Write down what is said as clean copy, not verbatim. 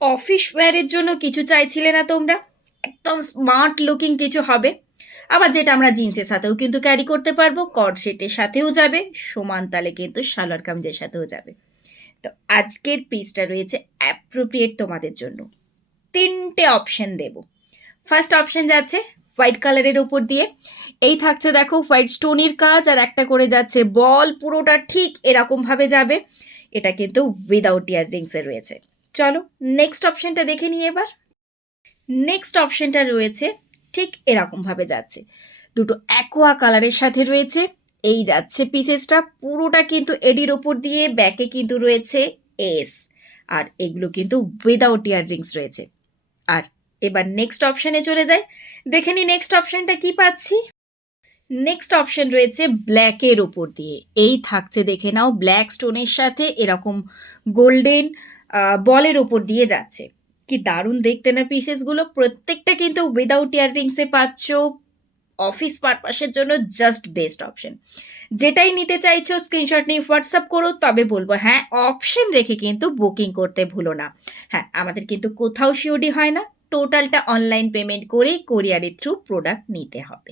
Office ওয়্যারের জন্য কিছু চাইছিলে না তোমরা? একদম স্মার্ট লুকিং কিছু হবে। আবার যেটা আমরা জিন্সের সাথেও কিন্তু ক্যারি করতে পারবো, কট সেটের সাথেও যাবে, সমান তালে কিন্তু সালোয়ার কামিজের সাথেও যাবে। তো আজকের পিসটা রয়েছে অ্যাপ্রোপ্রিয়েট তোমাদের জন্য। ৩টে অপশন দেব। ফার্স্ট অপশন যাচ্ছে হোয়াইট কালারের ওপর দিয়ে। এই থাকছে দেখো হোয়াইট স্টোনের কাজ, আর একটা করে যাচ্ছে বল, পুরোটা ঠিক এরকমভাবে যাবে। এটা কিন্তু উইদাউট ইয়াররিংসে রয়েছে। চলো নেক্সট অপশনটা দেখে নিই এবার। নেক্সট অপশনটা রয়েছে ঠিক এরকমভাবে যাচ্ছে, দুটো অ্যাকোয়া কালারের সাথে রয়েছে। এই যাচ্ছে পিসেসটা পুরোটা কিন্তু এডির ওপর দিয়ে, ব্যাকে কিন্তু রয়েছে এস, আর এগুলো কিন্তু উইদাউট ইয়াররিংস রয়েছে। আর এবার নেক্সট অপশানে চলে যাই, দেখে নি নেক্সট অপশানটা কি পাচ্ছি। নেক্সট অপশন রয়েছে ব্ল্যাকের ওপর দিয়ে। এই থাকছে দেখে নাও ব্ল্যাক স্টোনের সাথে এরকম গোল্ডেন বলের ওপর দিয়ে যাচ্ছে। কি দারুণ দেখতে না পিসেসগুলো, প্রত্যেকটা কিন্তু উইদাউট ইয়াররিংসে পাচ্ছ। অফিস পারপাসের জন্য জাস্ট বেস্ট অপশন। যেটাই নিতে চাইছো স্ক্রিনশট নিয়ে হোয়াটসঅ্যাপ করো, তবে বলবো হ্যাঁ অপশন রেখে কিন্তু বুকিং করতে ভুলো না। হ্যাঁ, আমাদের কিন্তু কোথাও সিওডি হয় না, টোটালটা অনলাইন পেমেন্ট করেই কোরিয়ারের থ্রু প্রোডাক্ট নিতে হবে।